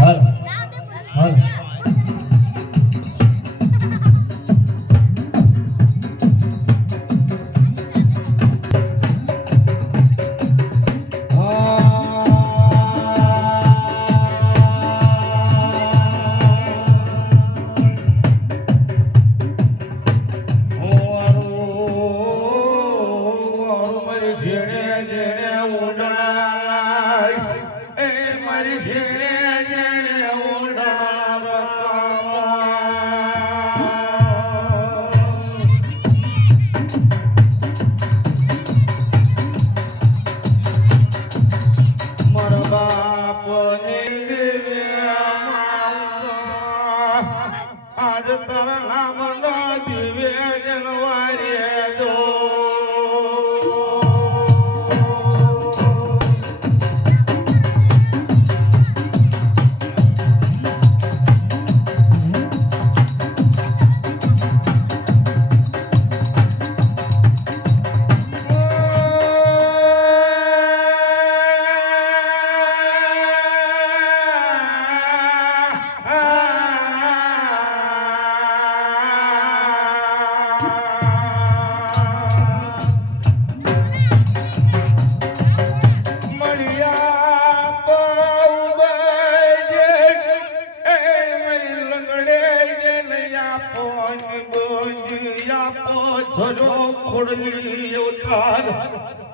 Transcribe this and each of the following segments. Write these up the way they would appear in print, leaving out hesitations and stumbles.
હાલ હાલ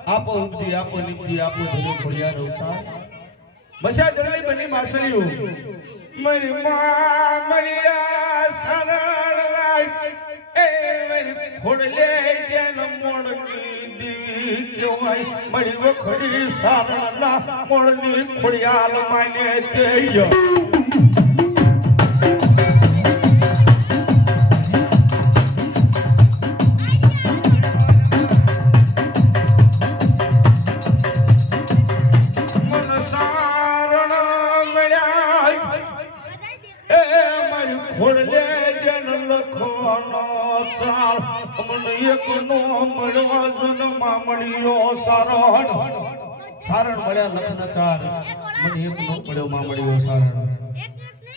આપો ઉપજી આપો નિપજી આપો ધરો ખોડિયાર અવતાર બસા જલ્દી બની માસલીઓ મારી માં મરિયા શરણ લાય એ મારી ખોડલે જેન મોણની દીવી કેવાય મારી વખડી શરણના મોણની ખોડિયાર માને તેય સારણ મળ્યા લખન ચાર મને એક નો પડ્યો માં મળ્યો સારણ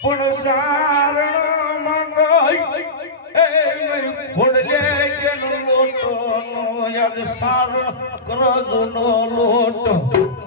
પણ સારણ મંગાઈ એ મેરી ખોડલે જેનો લોટો નો યાદ સારણ કરજો નો લોટ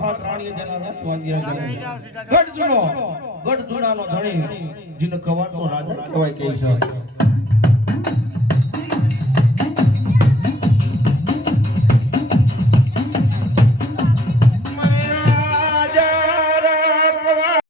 હાથ રાણીઓ જેના ગઢ જુનો ગઢ જુનાનો ધણી જીને કવાતો રાજા કહેવાય કે છે